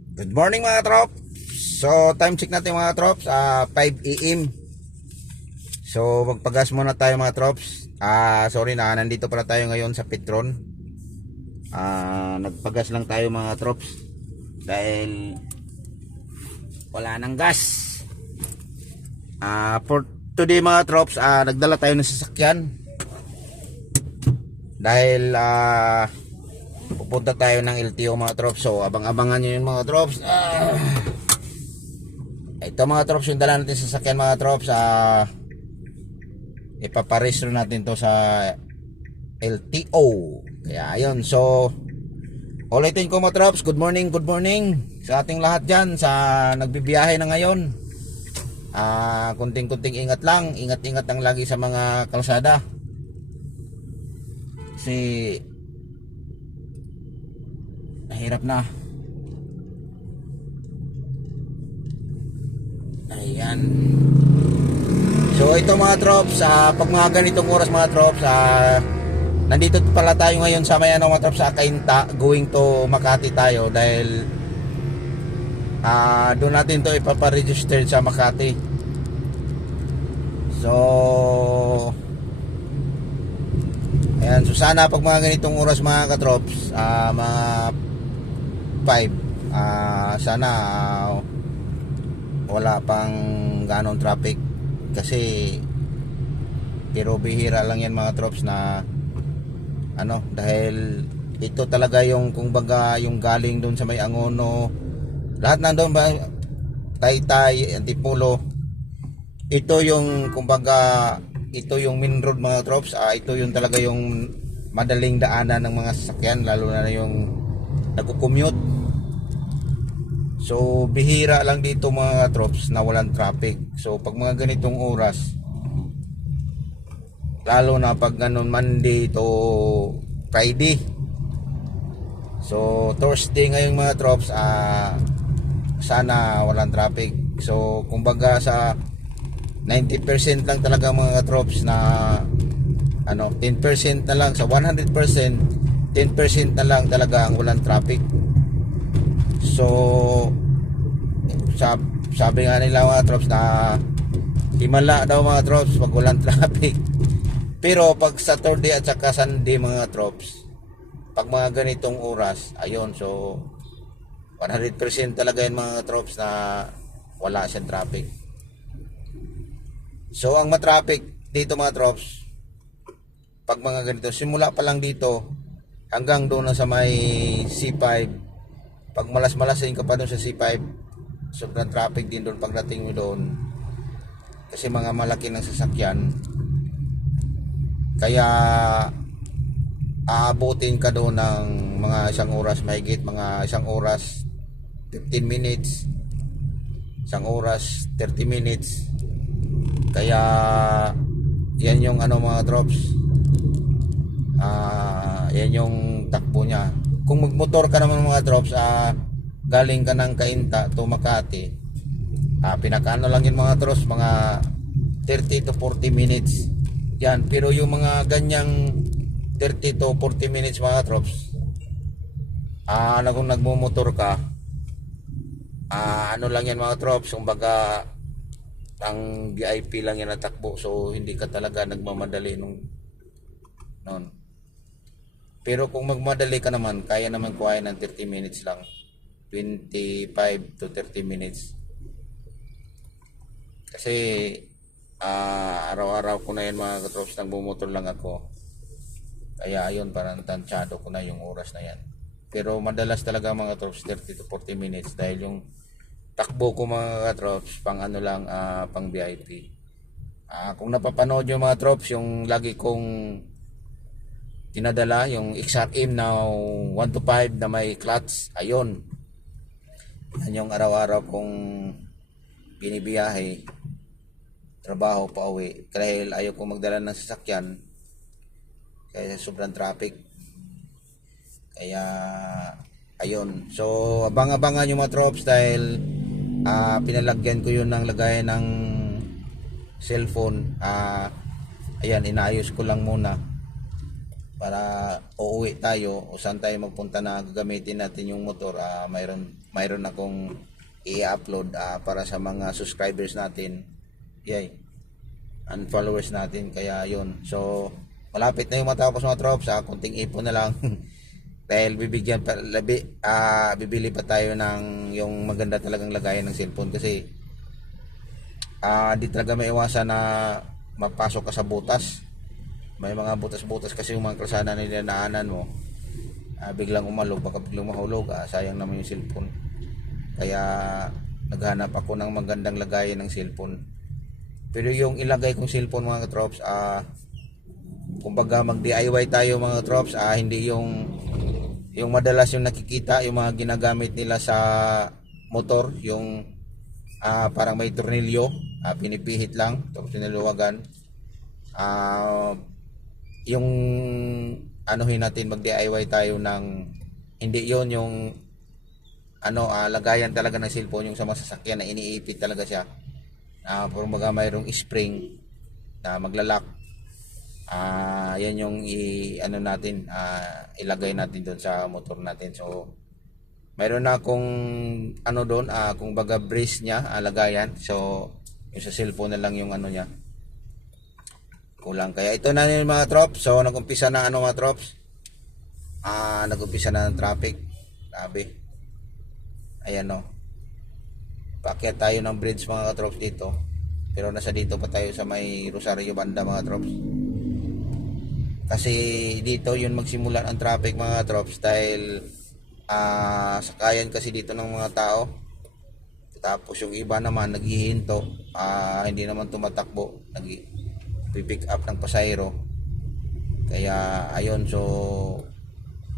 Good morning mga trop. So time check natin mga trops, ah 5 AM. So magpagas muna tayo mga trops. Ah sorry na, nandito pala tayo ngayon sa Petron. Ah nagpagas lang tayo mga trops dahil wala nang gas. Ah for today mga trops, ah nagdala tayo ng sasakyan. Dahil ah pupunta tayo ng LTO mga trops. So, abang-abangan nyo yun mga trops. Ah. Ito mga trops, yung dala natin sa sasakyan mga trops. Ah, ipaparehistro natin to sa LTO. Kaya ayun, so ulitin ko mga trops, good morning, good morning sa ating lahat dyan sa nagbibiyahe na ngayon. Ah, kunting-kunting ingat lang, ingat-ingat lang lagi sa mga kalsada. Kasi Mahirap na. Ayan. So ito mga trops, ah, pag mga ganitong oras mga trops, ah, nandito pala tayo ngayon sa may ano mga trops sa Kainta, going to Makati tayo dahil ah, doon natin to ipaparegister sa Makati. So Ayan, so sana pag mga ganitong oras mga katrops, ah mga 5, ah sana ah, wala pang ganon traffic. Kasi pero bihira lang yan mga trops na ano dahil ito talaga yung kung baga yung galing doon sa may Angono lahat nandoon ba Taytay, Antipolo ito yung kumbaga ito yung main road mga trops ah, ito yung talaga yung madaling daanan ng mga sasakyan lalo na yung nagko-commute so bihira lang dito mga trops na walang traffic. So pag mga ganitong oras lalo na pag ganun Monday to Friday. So Thursday ngayong mga trops ah, sana walang traffic. So kumbaga sa 90% lang talaga mga troops na ano 10% na lang. Sa 100% 10% na lang talaga ang walang traffic so sab sabi nga nila mga troops na himala daw mga troops pag walang traffic. Pero pag Saturday at saka Sunday mga troops pag mga ganitong oras ayun so 100% talaga yan mga troops na wala siyang traffic. So ang matraffic dito mga trops, pag mga ganito, simula pa lang dito hanggang doon na sa may C5, pag malas-malasin ka pa doon sa C5, sobrang traffic din doon pagdating mo doon. Kasi mga malaki ng sasakyan. Kaya aabutin ka doon ng mga isang oras mahigit, mga isang oras 15 minutes, isang oras 30 minutes kaya yan yung ano mga drops ah yan yung takbo niya kung magmotor ka naman mga drops ah galing ka ng Kainta to Makati ah pinakaano lang yung mga drops mga 30 to 40 minutes. Yan pero yung mga ganyang 30 to 40 minutes mga drops ah na kung nagmumotor ka ah ano lang yan mga drops kumbaga ang VIP lang yan natakbo so hindi ka talaga nagmamadali nung noon pero kung magmadali ka naman kaya naman kuhain ng 30 minutes lang. 25 to 30 minutes. Kasi ah, araw-araw ko na yan mga katrops nagbumotor lang ako. Kaya ayun parang tansyado ko na yung oras na yan. Pero madalas talaga mga katrops 30 to 40 minutes dahil yung takbo ko mga katrops pang ano lang ah, pang VIP Ah, kung napapanood nyo mga trops yung lagi kong tinadala yung XRM na 1 to 5 na may clutch. Ayun. Yan yung araw-araw kong binibiyahe. Trabaho pa uwi. Dahil ayaw ko magdala ng sasakyan kaya sobrang traffic. Kaya ayun. So abang-abangan yung mga trops dahil ah, pinalagyan ko yun ng lagayan ng cellphone. Ah ayan inaayos ko lang muna para uuwi tayo o saan tayo magpunta na gagamitin natin yung motor ah mayroon mayroon akong i-upload ah, para sa mga subscribers natin. Yay. And followers natin. Kaya yun. So, malapit na yung matapos mga trops. Ah, kunting ipon na lang. Dahil bibigyan pa, labi, ah, bibili pa tayo ng yung maganda talagang lagayan ng cellphone kasi ah di talaga may iwasan na mapasok ka sa butas. May mga butas-butas kasi yung mga kalsada na nilalaanan mo. Ah, biglang umalog, baka biglang mahulog, ah, sayang naman yung cellphone. Kaya naghanap ako ng magandang lagayan ng cellphone. Pero yung ilagay kong cellphone mga trops, ah kumbaga mag-DIY tayo mga trops, ah hindi yung yung madalas yung nakikita, yung mga ginagamit nila sa motor, yung ah parang may tornilyo, ah, pinipihit lang, tapos pinaluwagan. Ah yung anuhin natin mag-DIY tayo ng hindi yon yung ano ah, lagayan talaga ng cellphone yung sa mga sasakyan na iniipit talaga siya. Ah, uh, mga mayroong spring na maglalak. Ah, yan yung i ano natin, ah, ilagay natin doon sa motor natin. So mayroon na akong ano doon, ah, kung baga brace niya, ah, lagayan. So yung sa cellphone na lang yung ano niya. Kulang. Kaya ito na yung mga trops. So nag-umpisa na ano mga trops. Ah, nag-umpisa na ng traffic. Grabe. Ayan o. Paakyat tayo ng bridge mga katrops dito. Pero nasa dito pa tayo sa may Rosario Banda mga trops. Kasi dito yun magsimula ang traffic mga trops dahil ah sakayan kasi dito ng mga tao. Tapos yung iba naman naghihinto, ah hindi naman tumatakbo, nag pick up ng pasayro. Kaya ayun so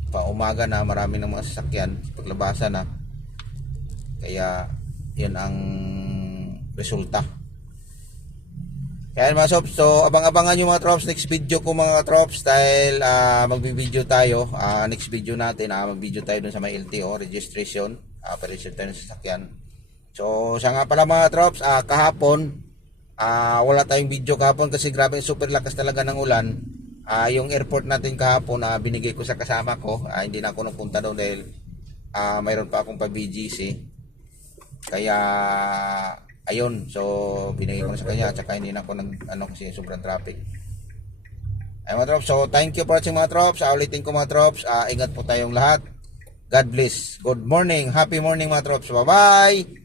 pa umaga na marami ng mga sasakyan. Paglabasan na. Kaya yun ang resulta. Kaya mga trops so abang-abangan yung mga trops next video ko mga trops dahil uh, magbibideo tayo. Uh, next video natin uh, magbideo tayo dun sa may LTO registration. Uh, pa-register tayo ng sasakyan. So siya nga pala mga trops uh, kahapon uh, wala tayong video kahapon kasi grabe super lakas talaga ng ulan. Uh, yung airport natin kahapon na uh, binigay ko sa kasama ko uh, hindi na ako napunta doon dahil uh, mayroon pa akong pa BGC kaya ayun so binigay ko na sa kanya at saka hindi na ako nag ano kasi sobrang traffic. Ay mga trops so thank you for watching mga trops uh, ulitin ko mga trops uh, ingat po tayong lahat. God bless. Good morning. Happy morning mga trops bye bye